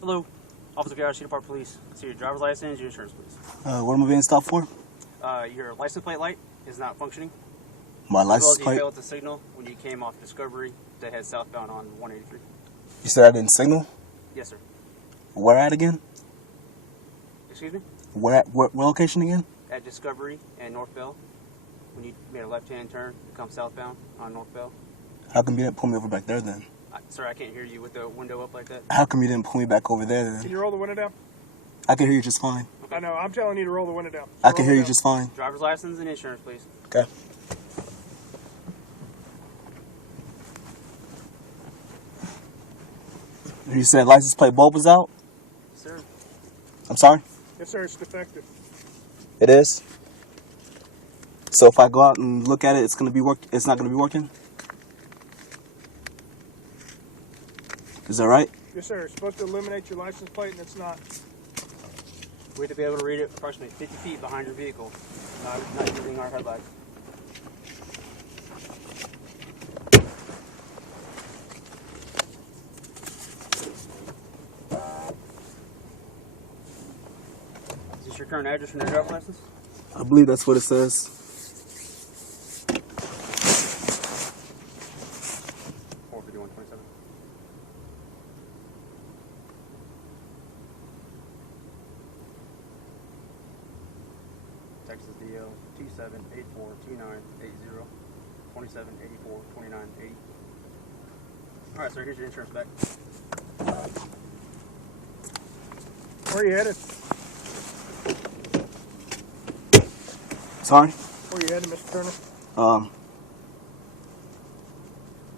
Hello, Officer Gower, Cedar Park Police. See your driver's license, your insurance, please. What am I being stopped for? Your license plate light is not functioning. My license You plate? failed to signal when you came off Discovery to head southbound on 183. You said I didn't signal? Yes, sir. Where at again? Excuse me? Where location again? At Discovery and North Bell. When you made a left-hand turn to come southbound on North Bell. How come you didn't pull me over back there then? Sir, I can't hear you with the window up like that. How come you didn't pull me back over there then? Can you roll the window down? I can hear you just fine. Okay. I know, I'm telling you to roll the window down. I can hear you just fine. Driver's license and insurance, please. Okay. You said license plate bulb was out? Sir. I'm sorry? Yes, sir, it's defective. It is? So if I go out and look at it, it's not gonna be working? Is that right? Yes, sir, it's supposed to eliminate your license plate and it's not. We have to be able to read it approximately 50 feet behind your vehicle, not using our headlights. Is this your current address and your driver's license? I believe that's what it says. 45127. Texas DL 27842980 27842980. Alright, sir, here's your insurance back. Where are you headed? Sorry? Where are you headed, Mr. Turner?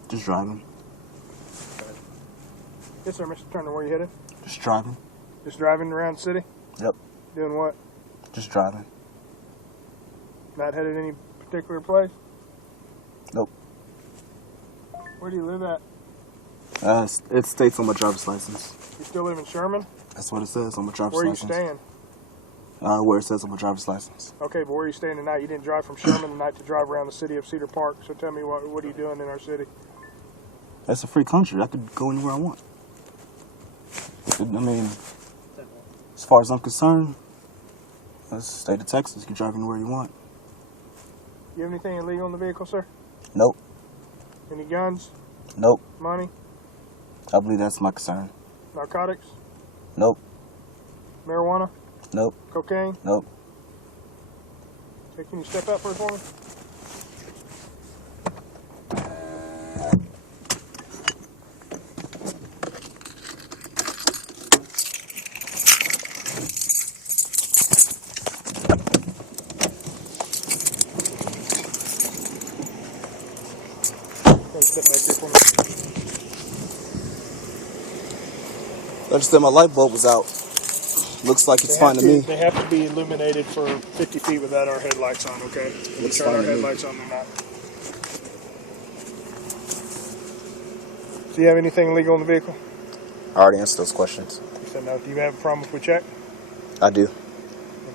Just driving. Yes, sir, Mr. Turner, where are you headed? Just driving. Just driving around the city? Yep. Doing what? Just driving. Not headed any particular place? Nope. Where do you live at? It states on my driver's license. You still live in Sherman? That's what it says on my driver's Where are you license. staying? Where it says on my driver's license. Okay, but where are you staying tonight? You didn't drive from Sherman tonight to drive around the city of Cedar Park, so tell me what are you doing in our city? That's a free country. I could go anywhere I want. I mean, as far as I'm concerned, that's the state of Texas. You can drive anywhere you want. You have anything illegal in the vehicle, sir? Nope. Any guns? Nope. Money? I believe that's my concern. Narcotics? Nope. Marijuana? Nope. Cocaine? Nope. Okay, can you step up for me? Step back here for me. I just said my light bulb was out. Looks like it's fine to me. They have to be illuminated for 50 feet without our headlights on, okay? If we turn our headlights on, they're not. Do you have anything illegal in the vehicle? I already answered those questions. You said no. Do you have a problem if we check? I do.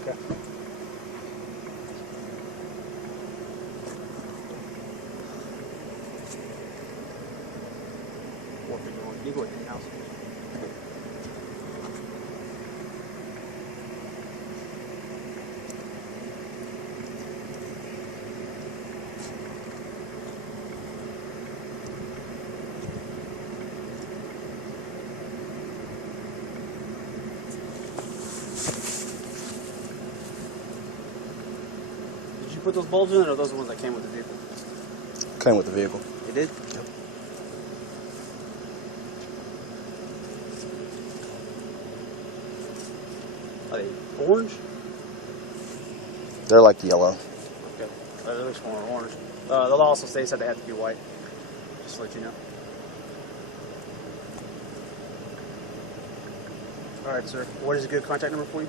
Okay. You go in the house. Did you put those bulbs in, or are those the ones that came with the vehicle? Came with the vehicle. It did? Yep. Are they orange? They're like yellow. Okay. It looks more orange. They'll also say that they have to be white. Just to let you know. Alright, sir. What is a good contact number for you?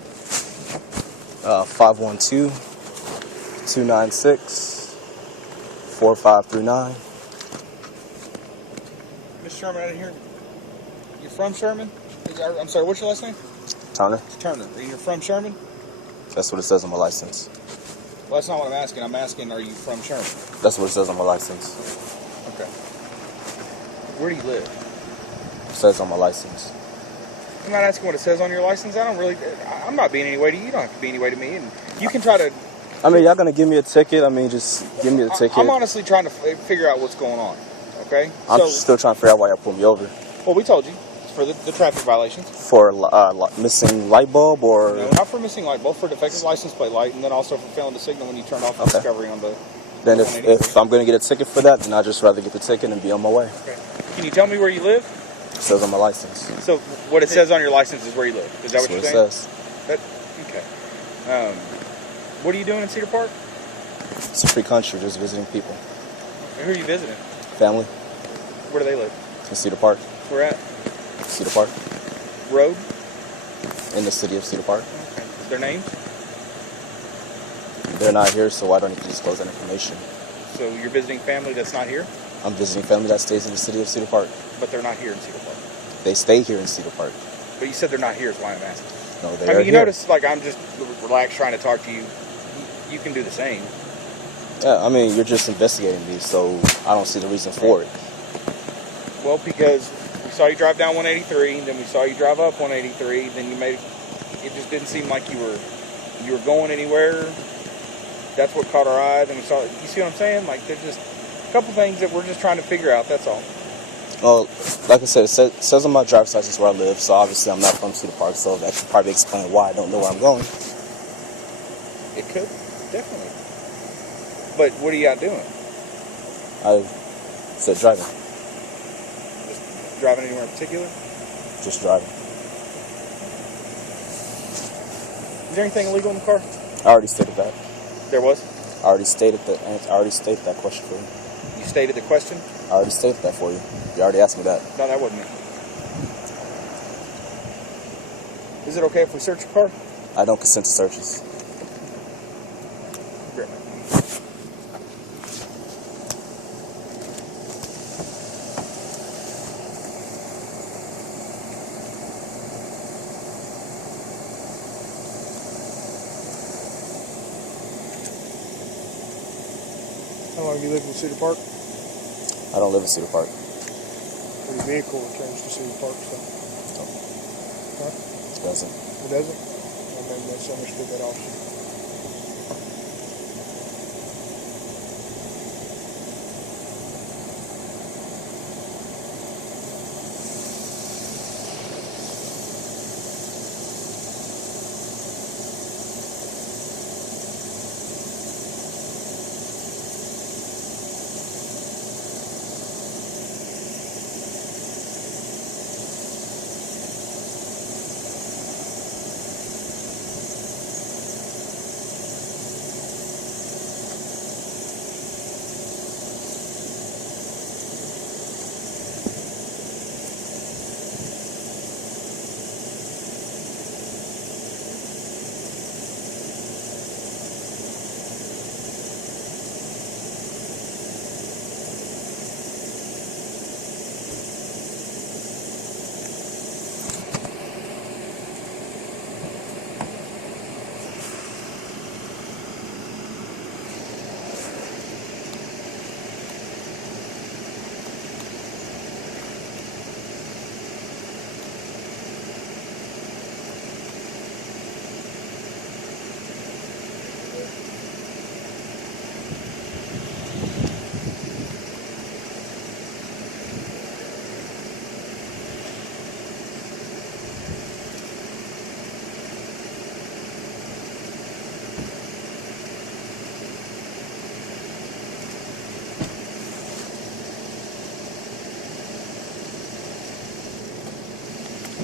512-296-4539. Mr. Sherman, out of here. You're from Sherman? I'm sorry, what's your last name? Turner. Turner. You're from Sherman? That's what it says on my license. Well, that's not what I'm asking. I'm asking, are you from Sherman? That's what it says on my license. Okay. Where do you live? It says on my license. I'm not asking what it says on your license. I'm not being any way to you. You don't have to be any way to me. And you can try to... I mean, y'all gonna give me a ticket? I mean, just give me the ticket. I'm honestly trying to figure out what's going on. Okay? I'm still trying to figure out why y'all pulled me over. Well, we told you. It's for the traffic violations. For missing light bulb or... No, not for missing light, both for defective license plate light, and then also for failing to signal when you turned off the discovery on the... Then if I'm going to get a ticket for that, then I'd just rather get the ticket and be on my way. Okay. Can you tell me where you live? It says on my license. So what it says on your license is where you live. Is that what you're saying? That's what it says. Okay. What are you doing in Cedar Park? It's a free country, just visiting people. Who are you visiting? Family. Where do they live? In Cedar Park. Where at? Cedar Park. Road? In the city of Cedar Park. Okay. Their names? They're not here, so I don't need to disclose that information. So you're visiting family that's not here? I'm visiting family that stays in the city of Cedar Park. But they're not here in Cedar Park. They stay here in Cedar Park. But you said they're not here is why I'm asking. No, they I are mean, you here. notice, like, I'm just relaxed trying to talk to you. You can do the same. Yeah, I mean, you're just investigating me, so I don't see the reason for it. Well, because we saw you drive down 183, then we saw you drive up 183, then it just didn't seem like you were going anywhere. That's what caught our eye. Then we saw, you see what I'm saying? Like, there's just a couple things that we're just trying to figure out, that's all. Well, like I said, it says on my driver's license where I live, so obviously I'm not from Cedar Park, so that should probably explain why I don't know where I'm going. It could, definitely. But what are you out doing? I said driving. Just driving anywhere in particular? Just driving. Is there anything illegal in the car? I already stated that. There was? I already stated that question for you. You stated the question? I already stated that for you. You already asked me that. No, that wasn't it. Is it okay if we search your car? I don't consent to searches. Great. How long have you lived in Cedar Park? I don't live in Cedar Park. Or your vehicle returns to Cedar Park, so. Huh? It doesn't. It doesn't? I maybe misunderstood that officer.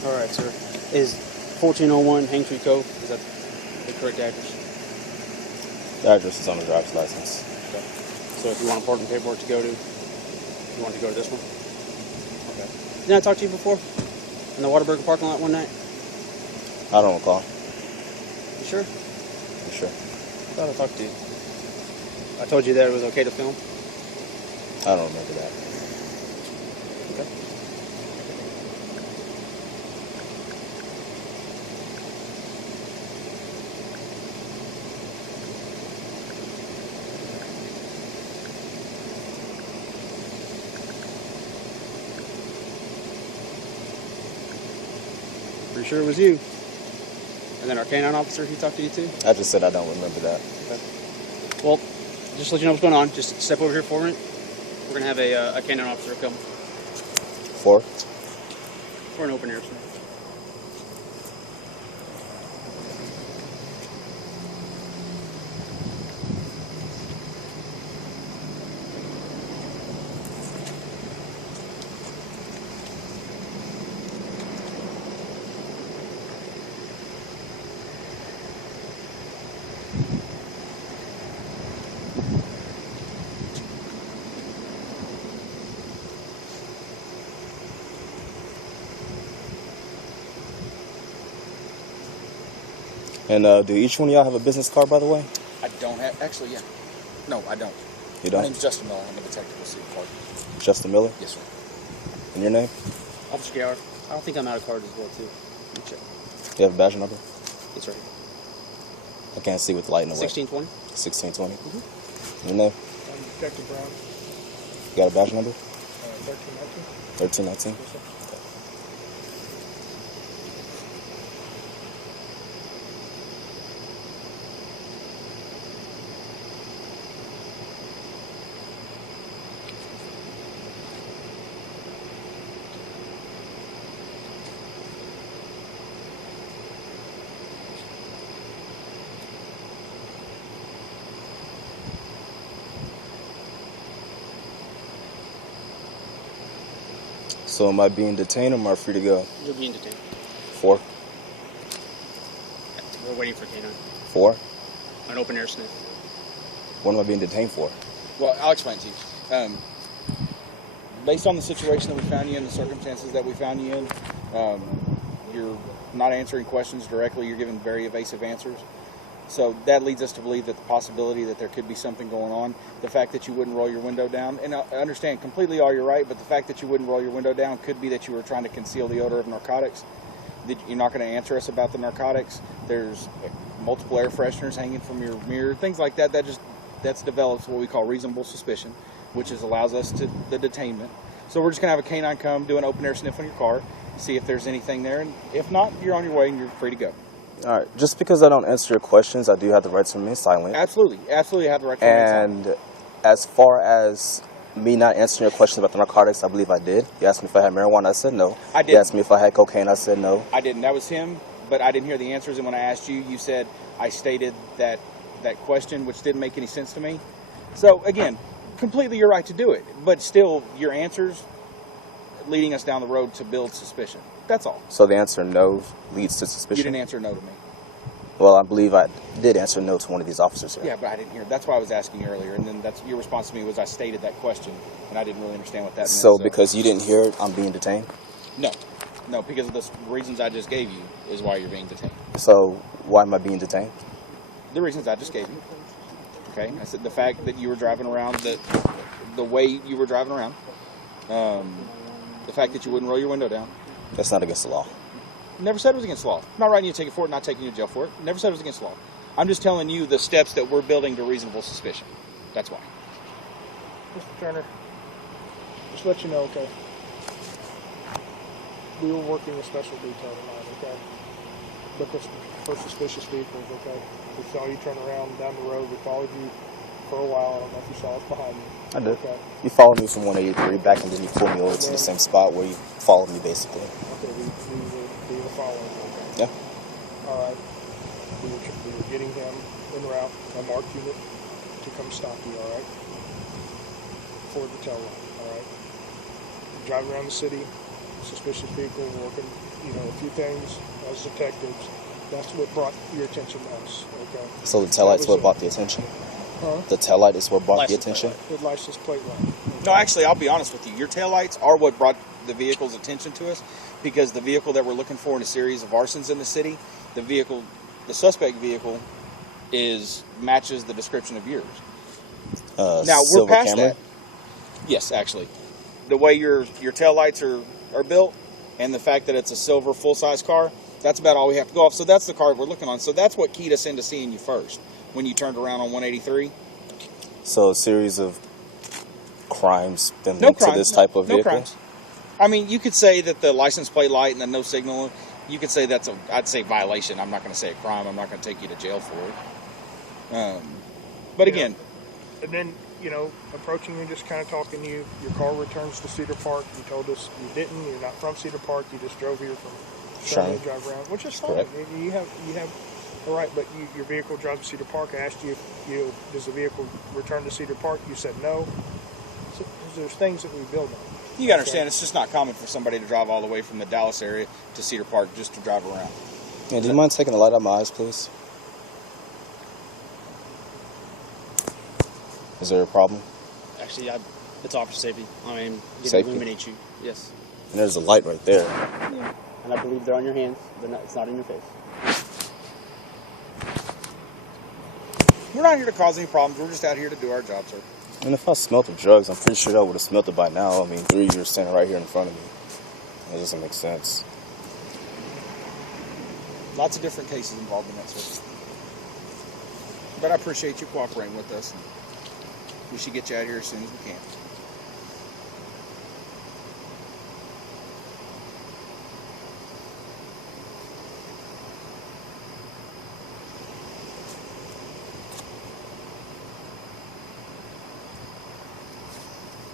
All right, sir. Is 1401 Hangtree Cove, is that the correct address? The address is on the driver's license. Okay. So if you want important paperwork to go to, you want to go to this one? Okay. Didn't I talk to you before? In the Whataburger parking lot one night? I don't recall. You sure? You sure? I thought I talked to you. I told you that it was okay to film? I don't remember that. Okay. Pretty sure it was you. And then our canine officer, he talked to you too? I just said I don't remember that. Okay. Well, just to let you know what's going on. Just step over here for a minute. We're going to have a canine officer come. 4? For an open air sniff. And do each one of y'all have a business card, by the way? I don't have. Actually, yeah. No, I don't. You don't? My name's Justin Miller. I'm a detective with Cedar Park. Justin Miller? Yes, sir. And your name? Officer Gower. I don't think I'm out of cards as well, too. Let me check. Do you have a badge number? It's right. I can't see with the light in the way. 1620. 1620. Mm-hmm. Your name? I'm Detective Brown, You got a badge number? 1319. 1319. Yes, sir. So am I being detained or am I free to go? You're being detained. 4? We're waiting for canine. 4? An open air sniff. What am I being detained for? Well, I'll explain to you. Based on the situation that we found you in, the circumstances that we found you in, you're not answering questions directly. You're giving very evasive answers. So that leads us to believe that the possibility that there could be something going on, the fact that you wouldn't roll your window down, and I understand completely all you're right, but the fact that you wouldn't roll your window down could be that you were trying to conceal the odor of narcotics. You're not going to answer us about the narcotics. There's multiple air fresheners hanging from your mirror, things like that. That's develops what we call reasonable suspicion, which allows us to the detainment. So we're just going to have a canine come, do an open air sniff on your car, see if there's anything there, and if not, you're on your way and you're free to go. All right. Just because I don't answer your questions, I do have the right to remain silent. Absolutely have the right to remain silent. And as far as me not answering your questions about the narcotics, I believe I did. You asked me if I had marijuana, I said no. I did. You asked me if I had cocaine, I said no. I didn't. That was him, but I didn't hear the answers. And when I asked you, you said I stated that question, which didn't make any sense to me. So again, completely your right to do it, but still your answers leading us down the road to build suspicion. That's all. So the answer no leads to suspicion? You didn't answer no to me. Well, I believe I did answer no to one of these officers here. Yeah, but I didn't hear. That's why I was asking you earlier, and then that's your response to me was I stated that question, and I didn't really understand what that meant. So because you didn't hear it, I'm being detained? No, because of the reasons I just gave you is why you're being detained. So why am I being detained? The reasons I just gave you. Okay, I said the fact that you were driving around, the way you were driving around, the fact that you wouldn't roll your window down. That's not against the law. Never said it was against the law. I'm not writing you a ticket for it, not taking you to jail for it. Never said it was against the law. I'm just telling you the steps that we're building to reasonable suspicion. That's why. Mr. Turner, just to let you know, okay, we were working a special detail tonight, okay? Looking for suspicious vehicles, okay? We saw you turn around down the road. We followed you for a while. I don't know if you saw us behind you. I did. Okay. You followed me from 183 back, and then you pulled me over to the same spot where you followed me, basically. Okay, we were following you, okay? Yeah. All right. We were getting him en route, a marked unit, to come stop you, all right? For the tail light, all right? Driving around the city, suspicious vehicle, working, a few things as detectives. That's what brought your attention to us, okay? So the taillight's what brought the attention? Huh? The taillight is what brought the License attention? The license plate light. No, actually, I'll be honest with you. Your taillights are what brought the vehicle's attention to us, because the vehicle that we're looking for in a series of arsons in the city, the suspect vehicle, matches the description of yours. Now we're past that. Yes, actually, the way your taillights are built, and the fact that it's a silver full-size car, that's about all we have to go off. So that's the car we're looking on. So that's what keyed us into seeing you first when you turned around on 183. So a series of crimes been linked to this type of vehicle? No crimes. I mean, you could say that the license plate light and the no signal you could say that's I'd say violation. I'm not going to say a crime. I'm not going to take you to jail for it. But again, and then, approaching you, just kind of talking to you, your car returns to Cedar Park. You told us you didn't. You're not from Cedar Park. You just drove here from trying to drive around, which is fine. Correct. You have all right, but your vehicle drives to Cedar Park. I asked you, does the vehicle return to Cedar Park? You said no. So there's things that we build on. you got to understand, it's just not common for somebody to drive all the way from the Dallas area to Cedar Park just to drive around. Yeah, do you mind taking the light out of my eyes, please? Is there a problem? Actually, it's officer safety. I mean, it Safety? illuminates you. Yes. And there's a light right there. Yeah. And I believe they're on your hands. It's not in your face. We're not here to cause any problems. We're just out here to do our job, sir. And if I smelt the drugs, I'm pretty sure I would have smelt it by now. I mean, 3 years standing right here in front of me. That doesn't make sense. Lots of different cases involved in that, sir. But I appreciate you cooperating with us. And we should get you out here as soon as we can.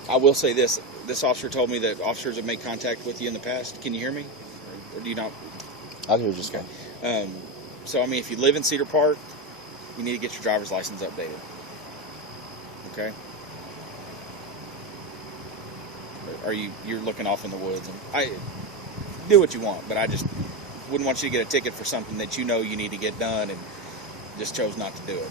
I will say this. This officer told me that officers have made contact with you in the past. Can you hear me? Or do you not? I can hear you just fine. So, I mean, if you live in Cedar Park, you need to get your driver's license updated. Okay? You're looking off in the woods. And I do what you want, but I just wouldn't want you to get a ticket for something that you know you need to get done and just chose not to do it.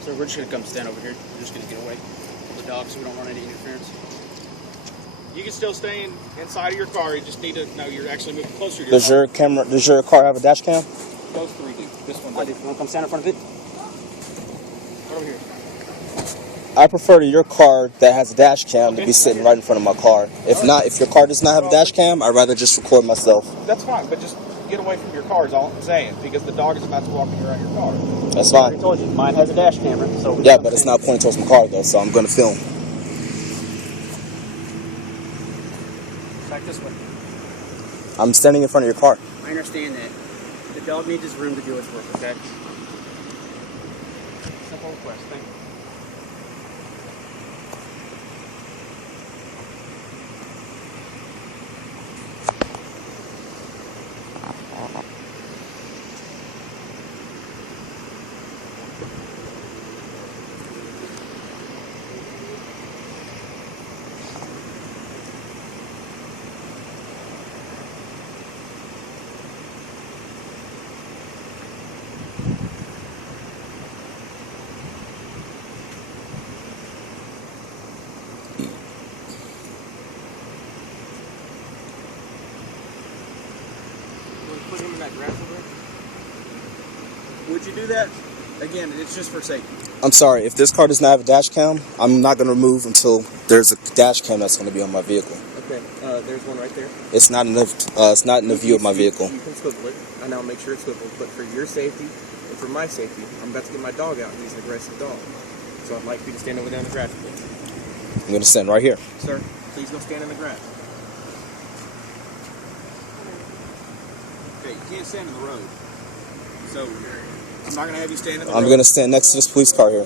So we're just going to come stand over here. We're just going to get away from the dog so we don't run any interference. You can still stay inside of your car. You just need to know you're actually moving closer to your car. Does your car have a dash cam? Those three do. This one I do. doesn't. You want to come stand in front of it? Over here. I prefer to your car that has a dash cam to be sitting right in front of my car. If your car does not have a dash cam, I'd rather just record myself. That's fine, but just get away from your car is all I'm saying, because the dog is about to walk around your car. That's I already fine. told you, mine has a dash camera. So Yeah, but it's not pointing towards my car though, so I'm gonna film. Back this way. I'm standing in front of your car. I understand that. The dog needs his room to do its work, okay? Simple request. Thank you. Put him in that grass over there? Would you do that? Again, it's just for safety. I'm sorry, if this car does not have a dash cam, I'm not gonna remove until there's a dash cam that's gonna be on my vehicle. Okay, there's one right there. It's not in the view of my vehicle. You can swivel it, and I'll make sure it's swiveled. But for your safety and for my safety, I'm about to get my dog out, and he's an aggressive dog. So I'd like you to stand over there in the grass with me. I'm gonna stand right here. Sir, please go stand in the grass. Okay, you can't stand in the road. So I'm not going to have you stand in the road. I'm gonna stand next to this police car here.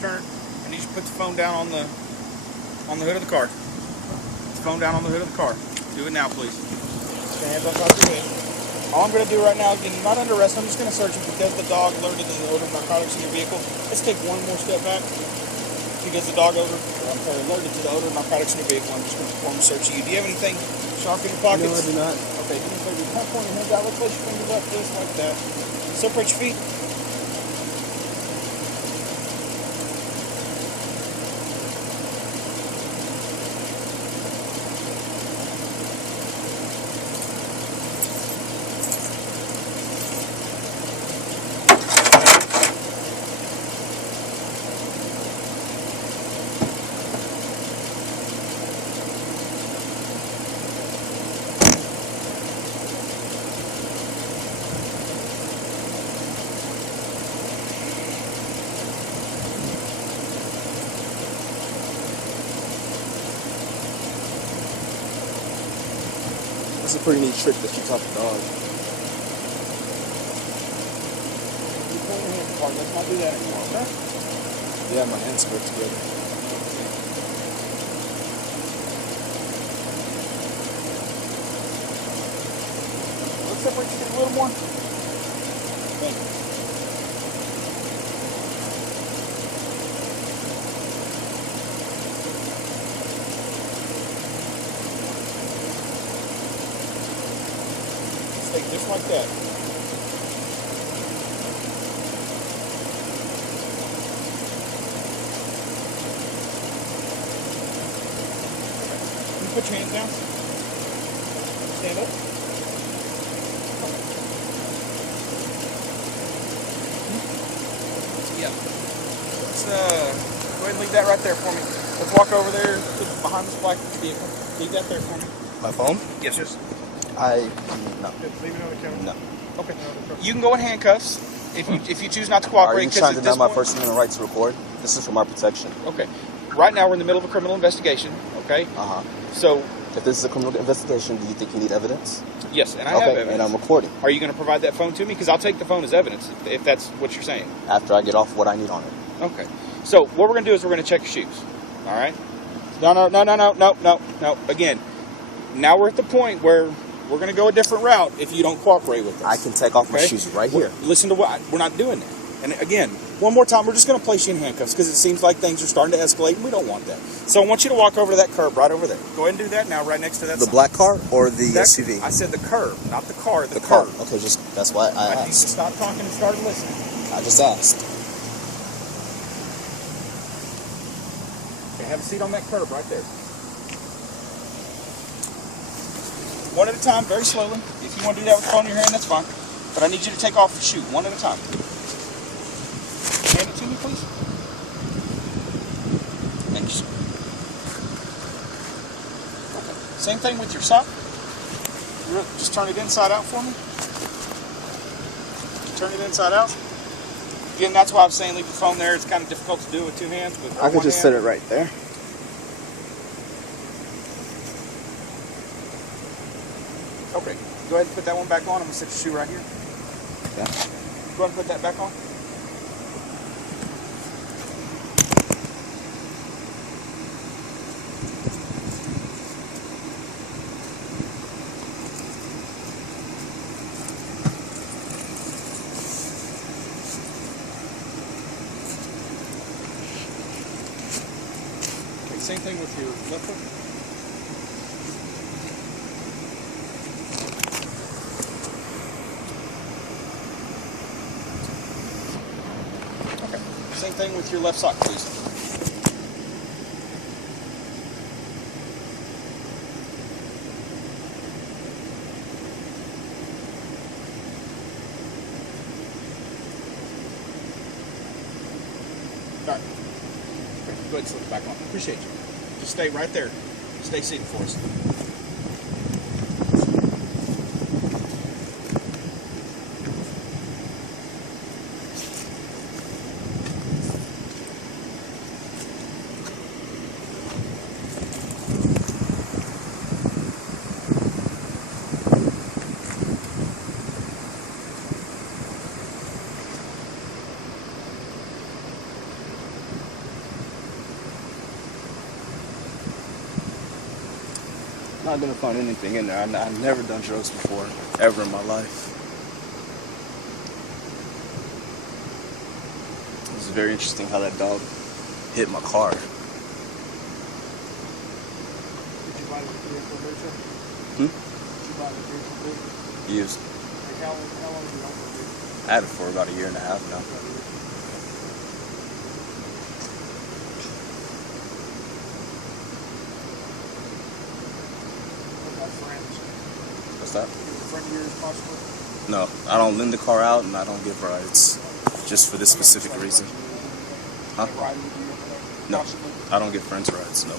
turn. I need you to put the phone down on the hood of the car. Put the phone down on the hood of the car. Do it now, please. Put your hands on top of your head. All I'm going to do right now, again, you're not under arrest. I'm just going to search you because the dog alerted to the odor of narcotics in your vehicle. Let's take one more step back. Because the dog odor, alerted to the odor of narcotics in your vehicle, I'm just going to perform a search of you. Do you have anything sharp in your pockets? No, I do not. Okay, do me a favor. You kind of point your hands out. Let's place your fingers up just like that. Separate your feet. That's a pretty neat trick that you taught the dog. You pull your hands apart. Let's not do that anymore, okay? Yeah, my hands work together. Let's separate your feet a little more. Thank you. Stay just like that. Can you put your hands down? Stand up. Yeah. Let's go ahead and leave that right there for me. Let's walk over there to behind this black vehicle. Leave that there for me. My phone? Yes, sir. No. Just leave it on the counter. No. Okay. You can go in handcuffs if you choose not to cooperate. Are you 'cause trying to at deny this my point- First Amendment right to record? This is for my protection. Okay. Right now we're in the middle of a criminal investigation. Okay. Uh-huh. So If this is a criminal investigation, do you think you need evidence? yes, and I have Okay, evidence. and I'm recording. Are you going to provide that phone to me? Because I'll take the phone as evidence if that's what you're saying. After I get off what I need on it. Okay. So what we're going to do is we're going to check your shoes. All right. No. Again, now we're at the point where we're going to go a different route if you don't cooperate with us. I can take off my Okay? shoes right here. Listen to what we're not doing that. And again, one more time, we're just going to place you in handcuffs because it seems like things are starting to escalate, and we don't want that. So I want you to walk over to that curb right over there. Go ahead and do that now, right next to that. The sign. black car or the That- SUV? I said the curb, not the car. The car. curb. Okay, that's why I I need you to asked. stop talking and start listening. I just asked. Okay, have a seat on that curb right there. One at a time, very slowly. If you want to do that with the phone in your hand, that's fine. But I need you to take off your shoe, one at a time. Hand it to me, please. Thank you, sir. Okay. Same thing with your sock. Just turn it inside out for me. Turn it inside out. Again, that's why I was saying leave the phone there. It's kind of difficult to do with two hands. But I could just set it right there. Okay, go ahead and put that one back on. I'm going to set your shoe right here. Yeah. Go ahead and put that back on. Okay, same thing with your left foot. Same thing with your left sock, please. All right. Okay, go ahead and slip it back on. Appreciate you. Just stay right there. Stay seated for us. Not gonna find anything in there. I've never done drugs before, ever in my life. It was very interesting how that dog hit my car. Did you buy the vehicle there? Hmm? Did you buy the vehicle there? Used. Like how long have you owned the vehicle? I had it for about a year and a half now. What's that? Is a friend of yours possible? No, I don't lend the car out and I don't give rides. Just for this specific reason. Huh? Ride with you? No, Possibly? I don't give friends rides, no.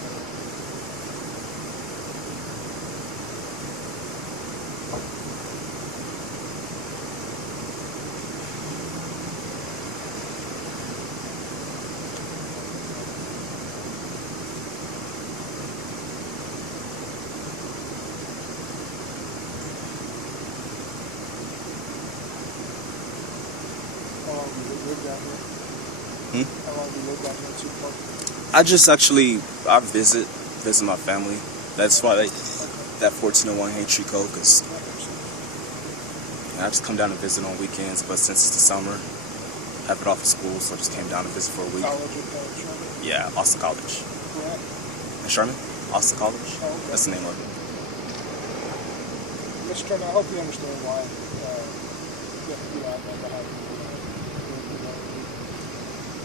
How long have you lived down here? How long have you lived down here in Cedar Park? I just actually, I visit my family. That's why that 1401 Haintree code, because I just come down to visit on weekends, but since it's the summer, I have it off of school, so I just came down to visit for a week. College at Sherman? Yeah, Austin College. Correct. In Sherman? Austin College? Oh, okay. That's the name of it. Mr. Turner, I hope you understand why, I've never had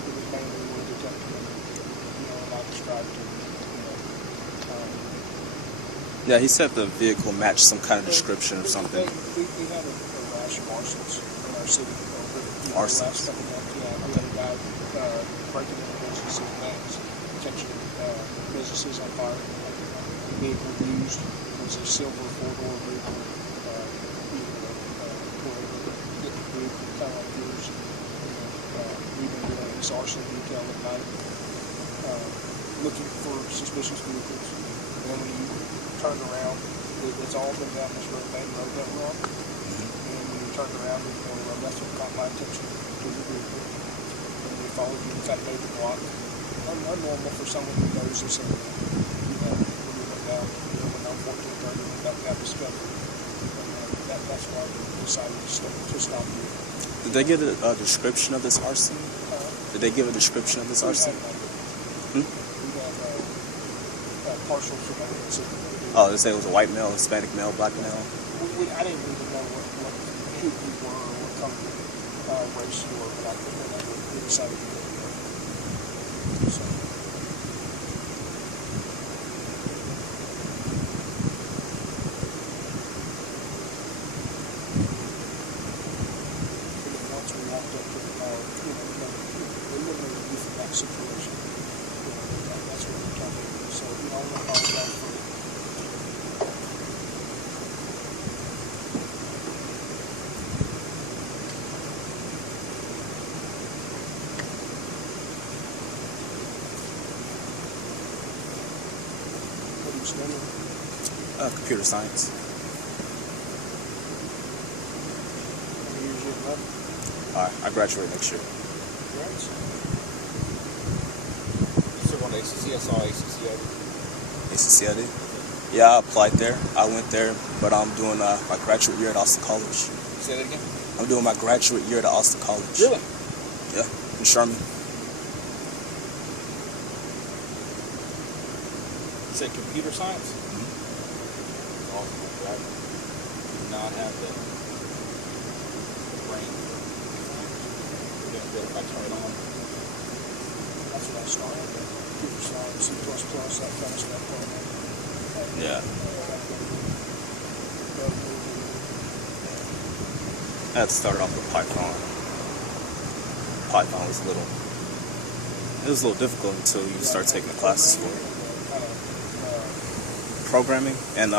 it was mainly with detective, and I described to Yeah, he said the vehicle matched some kind of description or something. We had a rash of arsons in our city over the last Arsons? couple months. Yeah, we had a guy breaking into businesses, banks, catching businesses on fire. The vehicle used was a silver four-door vehicle. Get the vehicle kind of like yours. We've been doing this arson detail at night, looking for suspicious vehicles. And then when you turn around, it's all been down this road, main road that we're on. And when you turn around in the middle of the road, that's what caught my attention to the vehicle. And we followed you and kind of made the block. Unnormal for someone who knows this area. When we went down, went down 1430, and got discovered. And that's why we decided to stop you. Did they give a description of this arson? Did they give a description of this arson? We had partial surveillance. Oh, they say it was a white male, Hispanic male, black male. I didn't even know who you were or what company, race you were, but we decided to do it. So. Once we walked up to the car, we eliminated you from that situation. That's what we're talking about. So, I want to apologize for it. What are you studying? Computer science. How many years you have left? I graduate next year. Congrats. Still going to ACC? I saw ACC. ACCID. Yeah, I applied there. I went there, but I'm doing my graduate year at Austin College. Say that again? I'm doing my graduate year at Austin College. Really? Yeah, in Sherman. You said computer science? Awesome. I do not have the brain for it if I turn it on. That's what I started with. Computer science, C++, that kind of stuff. Yeah. I had to start off with Python. Python was a little difficult until you start taking the classes for it. Programming and